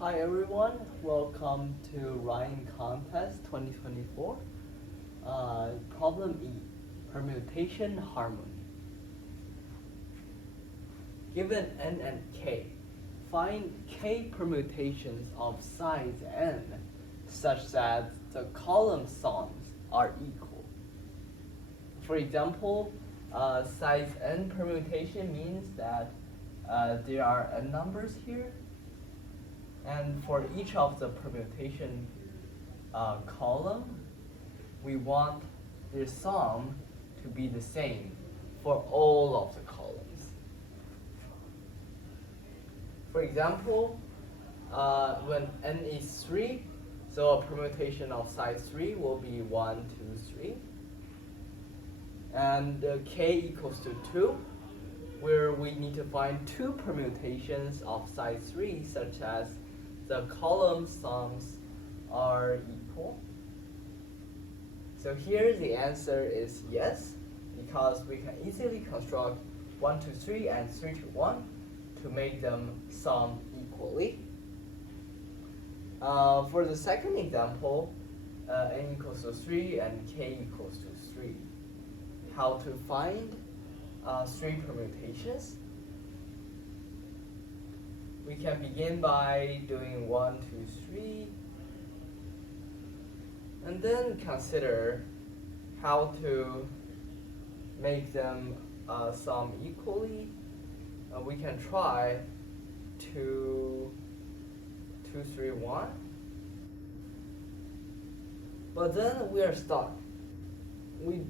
Hi everyone, welcome to Rayan Contest 2024. Problem E, permutation harmony. Given n and k, find k permutations of size n such that the column sums are equal. For example, size n permutation means that there are n numbers here, and for each of the permutation column, we want their sum to be the same for all of the columns. For example, when n is 3, so a permutation of size 3 will be 1, 2, 3. And k equals to 2, where we need to find two permutations of size 3 such as the column sums are equal. So here the answer is yes, because we can easily construct 1 to 3 and 3 to 1 to make them sum equally. For the second example, n equals to 3 and k equals to 3. How to find 3 permutations? We can begin by doing 1, 2, 3, and then consider how to make them sum equally. We can try 2, 2, 3, 1, but then we are stuck. 1,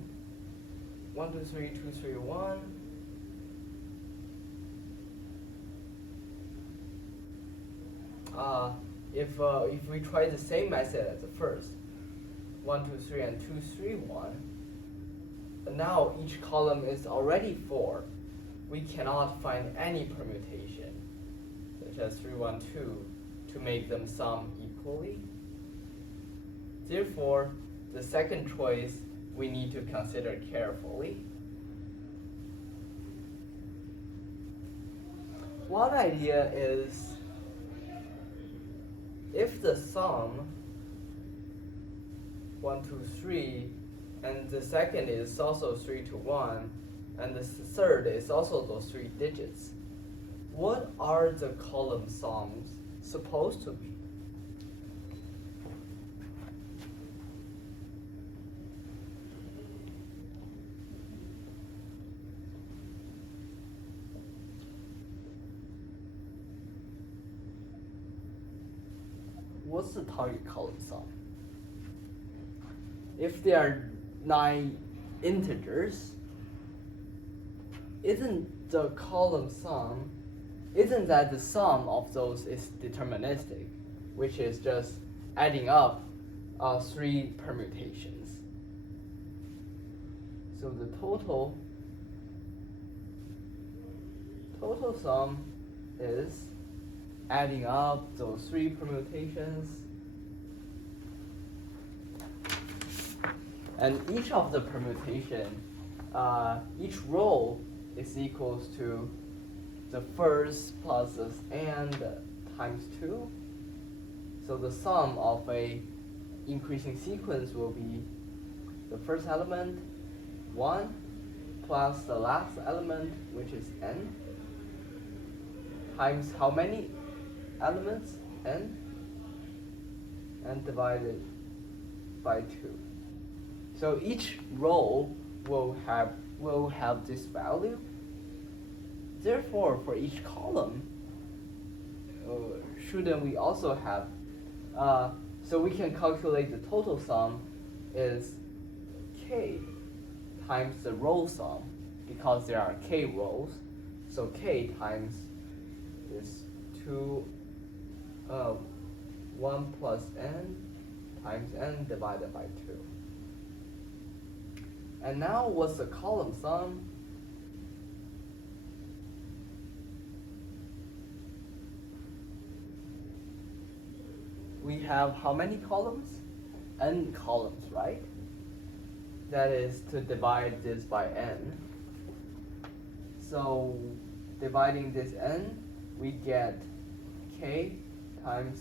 2, 3, 2, 3, 1. If we try the same method as the first, 1, 2, 3, and 2, 3, 1, now each column is already 4. We cannot find any permutation, such as 3, 1, 2, to make them sum equally. Therefore, the second choice we need to consider carefully. One idea is, if the sum 1, 2, 3, and the second is also 3 to 1, and the third is also those 3 digits, what are the column sums supposed to be? What's the target column sum? If there are 9 integers, isn't the column sum, isn't that the sum of those is deterministic, which is just adding up 3 permutations? So the total sum is adding up those 3 permutations, and each of the permutation, each row is equals to the first plus this and times 2. So the sum of a increasing sequence will be the first element 1 plus the last element, which is n, times how many elements? N, and divided by 2. So each row will have this value. Therefore, for each column, shouldn't we also have? So we can calculate the total sum is k times the row sum, because there are k rows. So k times this 1 plus n times n divided by 2. And now what's the column sum? We have how many columns? N columns, right? That is to divide this by n. So dividing this n, we get k times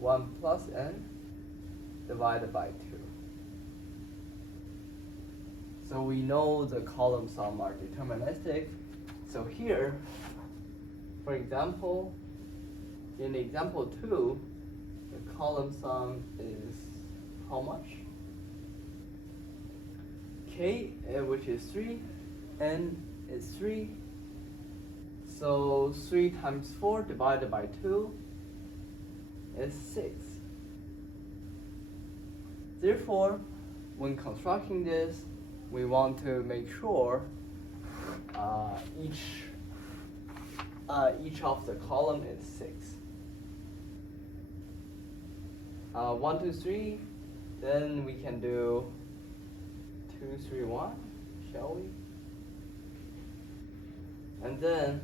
1 plus n divided by 2. So we know the column sum are deterministic. So here, for example, in example 2, the column sum is how much? K, which is 3, n is 3. So 3 times 4 divided by 2 is 6. Therefore, when constructing this, we want to make sure each of the column is 6. 1, 2, 3. Then we can do 2, 3, 1, shall we? And then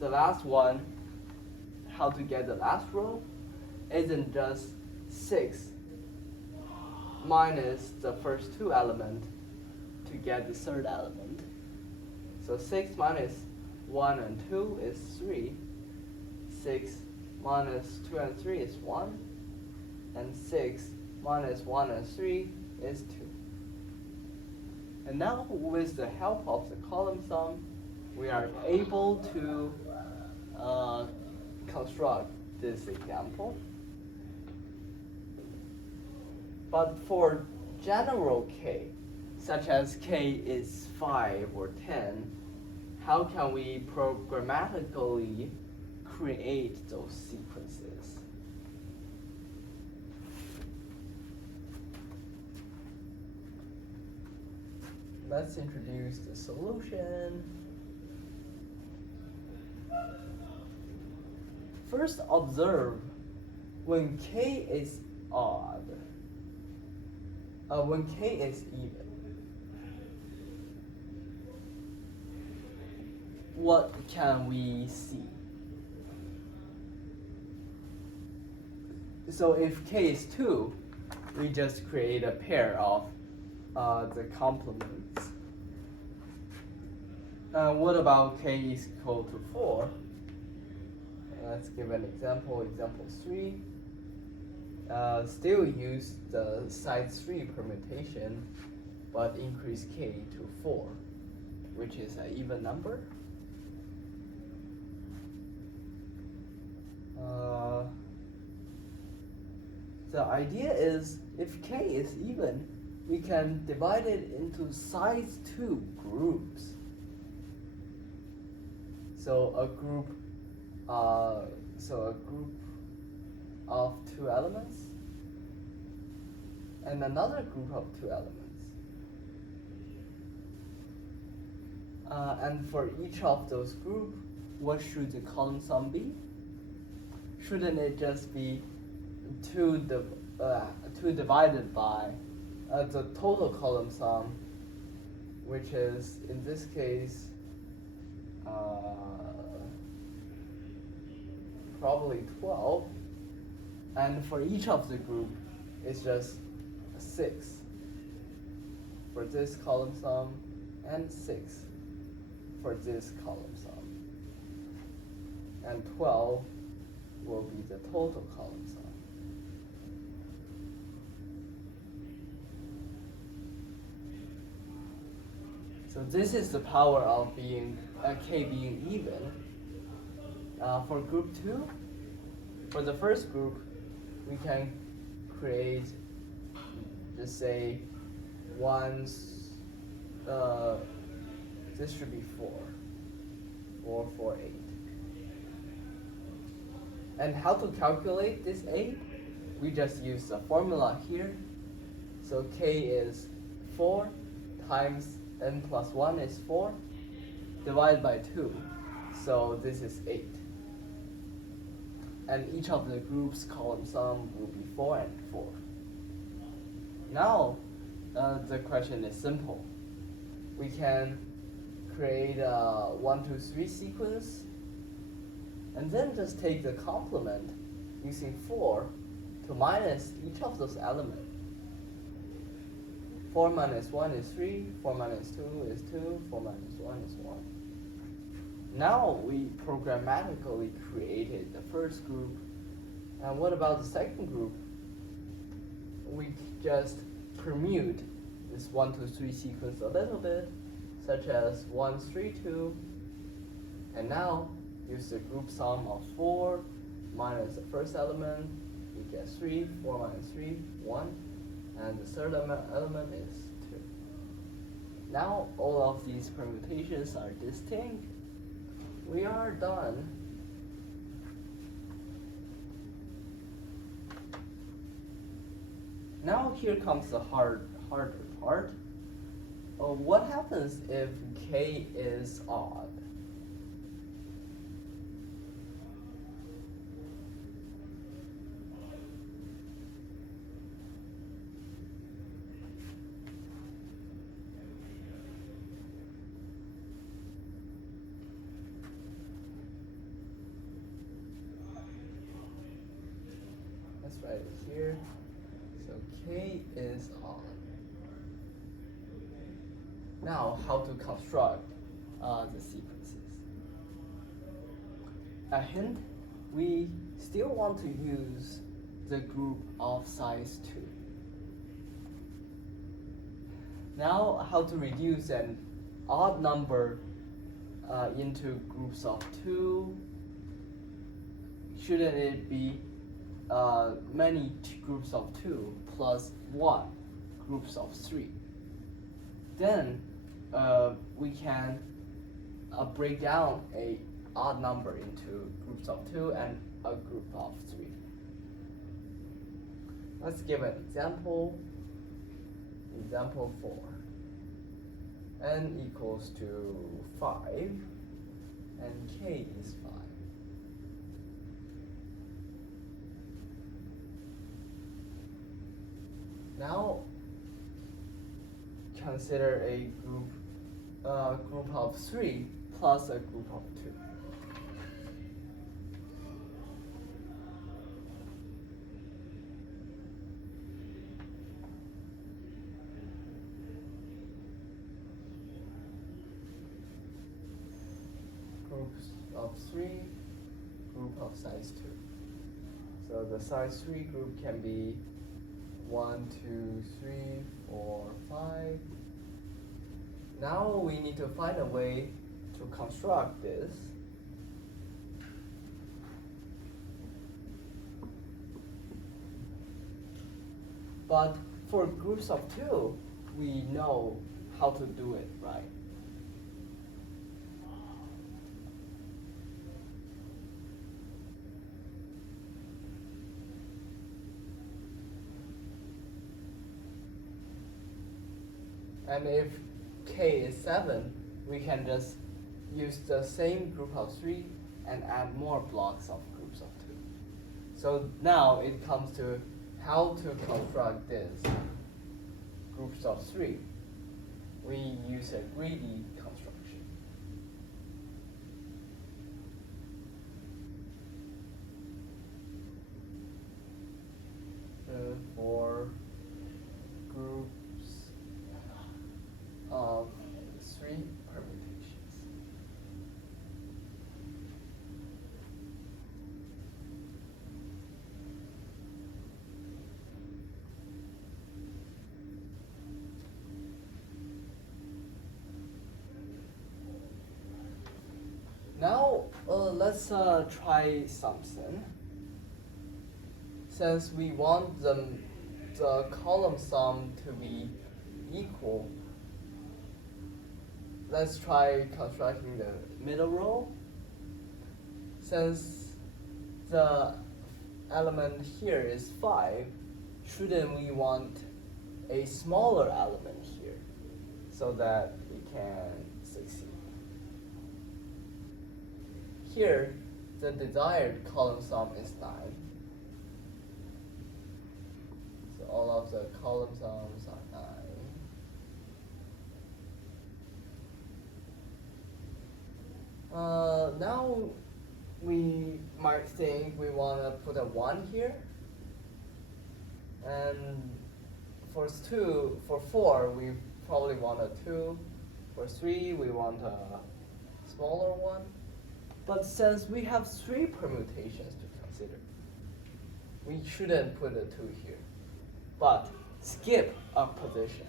the last one, how to get the last row, isn't just 6 minus the first 2 elements to get the third element. So 6 minus 1 and 2 is 3. 6 minus 2 and 3 is 1. And 6 minus 1 and 3 is 2. And now with the help of the column sum, we are able to construct this example. But for general k, such as k is 5 or 10, how can we programmatically create those sequences? Let's introduce the solution. First, observe when k is odd, when k is even, what can we see? So if k is 2, we just create a pair of the complements. What about k is equal to 4? Let's give an example, example 3. Still use the side 3 permutation, but increase k to 4, which is an even number. The idea is if k is even, we can divide it into size 2 groups. So a group of 2 elements and another group of 2 elements. And for each of those groups, what should the column sum be? Shouldn't it just be 2 divided by the total column sum, which is in this case probably 12, and for each of the group, it's just 6 for this column sum and 6 for this column sum, and 12 will be the total column sum. So this is the power of being k being even. For group 2, for the first group, we can create, just say, this should be 4, 4, 4, 8. And how to calculate this 8? We just use the formula here. So k is 4 times n plus 1 is 4, divided by 2. So this is 8. And each of the groups' column sum will be 4 and 4. Now, the question is simple. We can create a 1, 2, 3 sequence, and then just take the complement using 4 to minus each of those elements. 4 minus 1 is 3, 4 minus 2 is 2, 4 minus 1 is 1. Now we programmatically created the first group And what about the second group? We just permute this 1, 2, 3 sequence a little bit, such as 1, 3, 2, and now use the group sum of 4 minus the first element, we get 3, 4 minus 3, 1, and the third element is 2. Now all of these permutations are distinct. We are done. Now here comes the harder part. What happens if k is odd? Let's write it here. So k is odd. Now, how to construct the sequences? A hint, we still want to use the group of size 2. Now, how to reduce an odd number into groups of 2? Shouldn't it be many groups of 2 plus 1 groups of 3? Then we can break down a odd number into groups of 2 and a group of 3. Let's give an example. Example 4. N equals to 5 and k is 5. Now consider a group of 3 plus a group of 2. Groups of 3, group of size 2. So the size 3 group can be 1, 2, 3, 4, 5. Now we need to find a way to construct this. But for groups of 2, we know how to do it, right? And if k is 7, we can just use the same group of 3 and add more blocks of groups of 2. So now it comes to how to construct this groups of 3. We use a greedy construction. For groups of 3 permutations. Now let's try something. Since we want the column sum to be equal, let's try constructing the middle row. Since the element here is 5, shouldn't we want a smaller element here so that we can succeed? Here, the desired column sum is 9. So all of the column sums are 9. Now we might think we want to put a 1 here. And for 4, we probably want a 2. For 3, we want a smaller one. But since we have 3 permutations to consider, we shouldn't put a 2 here, but skip a position,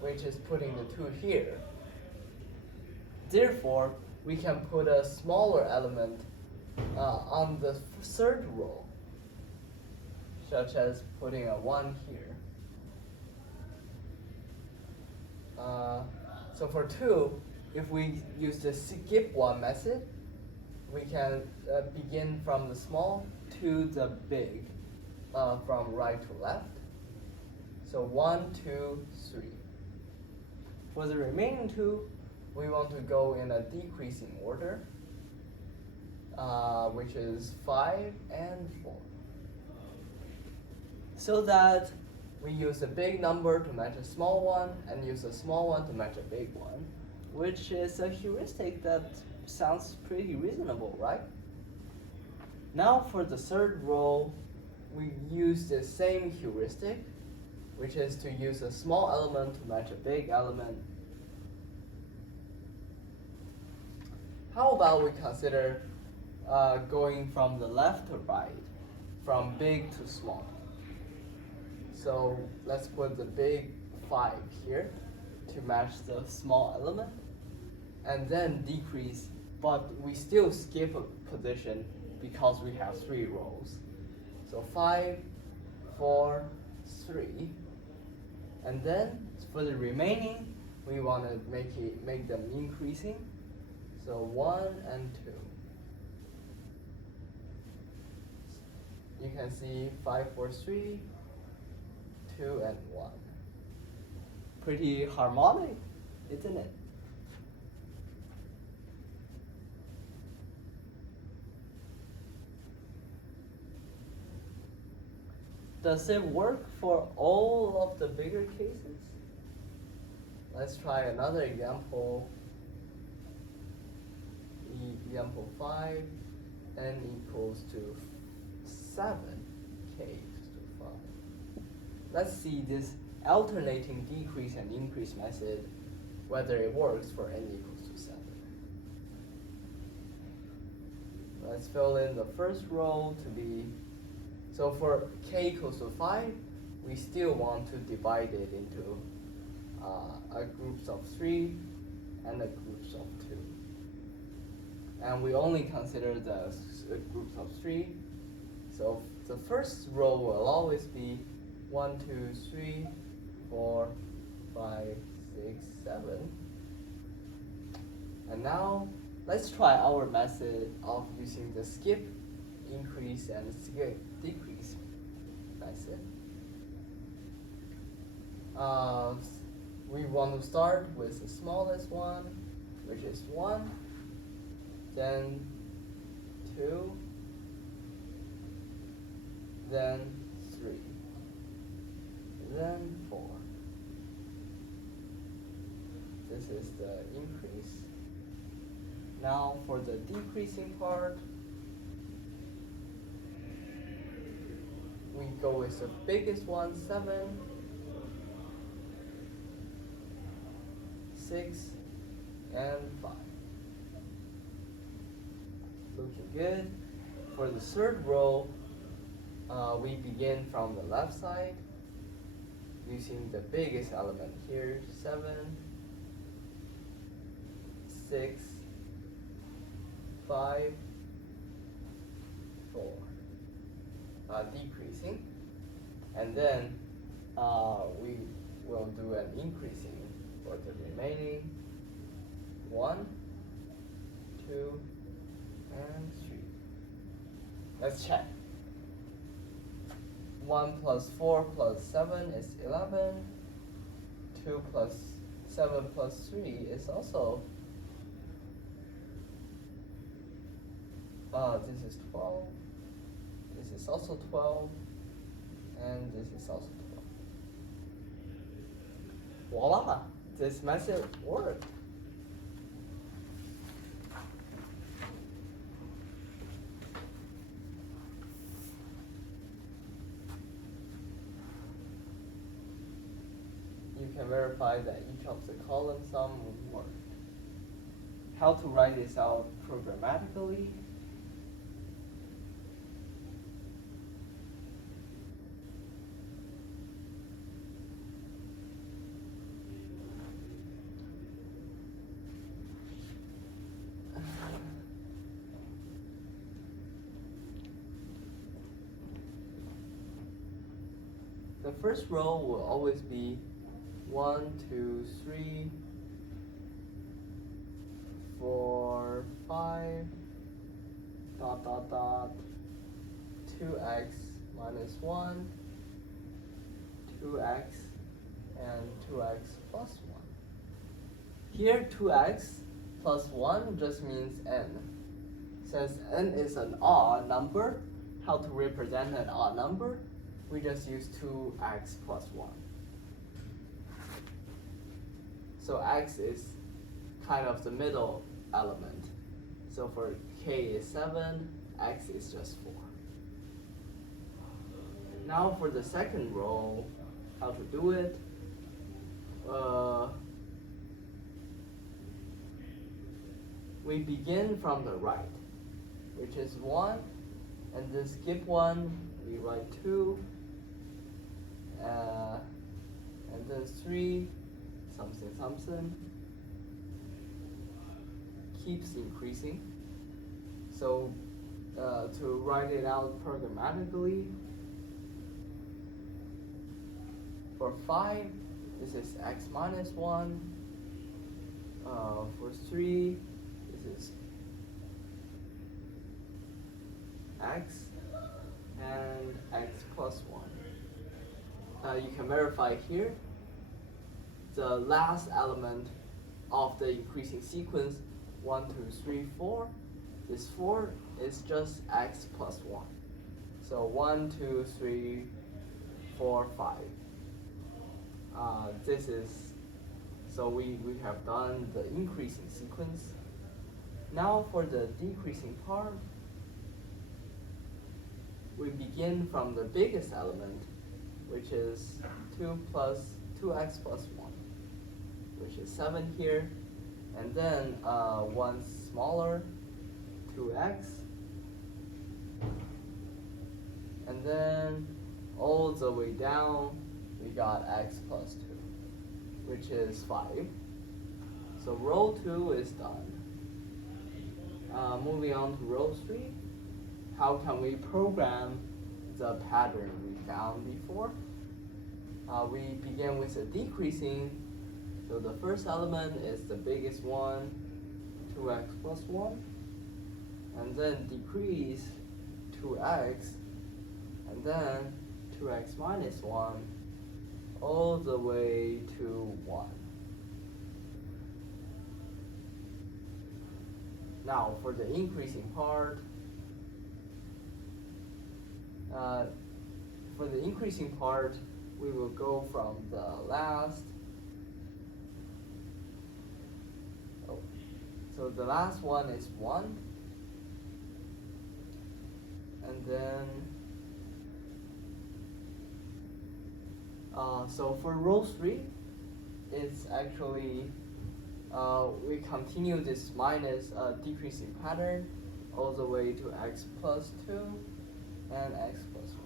which is putting the 2 here. Therefore, we can put a smaller element on the third row, such as putting a 1 here. So for 2, if we use the skip 1 method, we can begin from the small to the big, from right to left. So 1, 2, 3. For the remaining 2, we want to go in a decreasing order, which is 5 and 4. So that we use a big number to match a small one and use a small one to match a big one, which is a heuristic that sounds pretty reasonable, right? Now for the third row, we use the same heuristic, which is to use a small element to match a big element. How about we consider going from the left to right, from big to small? So let's put the big 5 here to match the small element, and then decrease, but we still skip a position because we have 3 rows. So 5, 4, 3, and then for the remaining, we want to make them increasing. So 1 and 2. You can see 5, 4, 3, 2 and 1. Pretty harmonic, isn't it? Does it work for all of the bigger cases? Let's try another example. Example 5, n equals to 7, k equals to 5. Let's see this alternating decrease and increase method, whether it works for n equals to 7. Let's fill in the first row to be, so for k equals to 5, we still want to divide it into a groups of 3 and a groups of 2. And we only consider the groups of 3. So the first row will always be 1, 2, 3, 4, 5, 6, 7. And now let's try our method of using the skip, increase, and skip, decrease method. We want to start with the smallest one, which is 1, then 2, then 3, then 4. This is the increase. Now for the decreasing part, we go with the biggest one, 7, 6, and 5. Looking good. For the third row, we begin from the left side using the biggest element here, 7, 6, 5, 4. Decreasing. And then we will do an increasing for the remaining 1, 2, and 3. Let's check. 1 plus 4 plus 7 is 11. 2 plus 7 plus 3 is also, this is 12. This is also 12. And this is also 12. Voila! This method worked. You can verify that each of the column sum worked. How to write this out programmatically? the first row will always be 1, 2, 3, 4, 5, dot, dot, dot, 2x minus 1, 2x, and 2x plus 1. Here, 2x plus 1 just means n. Since n is an odd number, how to represent an odd number? We just use 2x plus 1. So x is kind of the middle element. So for k is 7, x is just 4. Now for the second row, how to do it? We begin from the right, which is 1, and then skip 1, we write 2, and then 3, something, something, keeps increasing. So to write it out programmatically, for 5, this is x minus 1. For 3, this is x and x plus 1. You can verify here. The last element of the increasing sequence, 1, 2, 3, 4, this 4 is just x plus 1. So 1, 2, 3, 4, 5. This is, so we have done the increasing sequence. Now for the decreasing part, we begin from the biggest element, which is 2x plus 1, which is 7 here, and then one smaller, 2x, and then all the way down, we got x plus 2, which is 5. So row 2 is done. Moving on to row 3, how can we program the pattern we found before? We begin with a decreasing, so the first element is the biggest one, 2x plus 1, and then decrease 2x, and then 2x minus 1, all the way to 1. Now for the increasing part, we will go from the last. So the last one is 1, and then so for row 3, it's actually we continue this minus decreasing pattern all the way to x plus 2 and x plus 1.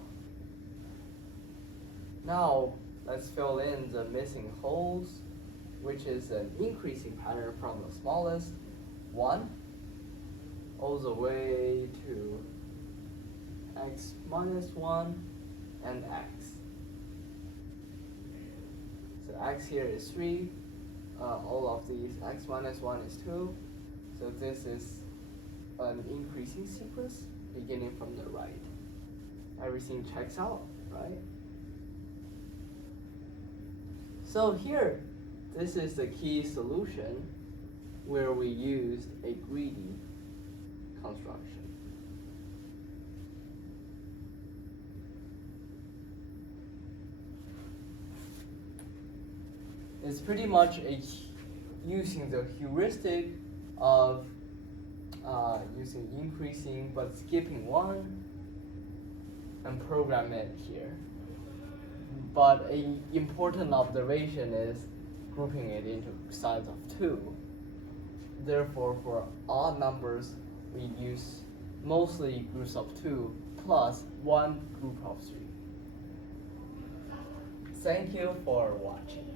Now let's fill in the missing holes, which is an increasing pattern from the smallest 1 all the way to x minus 1 and x. So x here is 3. All of these, x minus 1 is 2. So this is an increasing sequence beginning from the right. Everything checks out, right? So here, this is the key solution where we used a greedy construction. It's pretty much using the heuristic of using increasing but skipping 1 and program it here. But an important observation is grouping it into sides of 2. Therefore, for odd numbers, we use mostly groups of 2 plus 1 group of 3. Thank you for watching.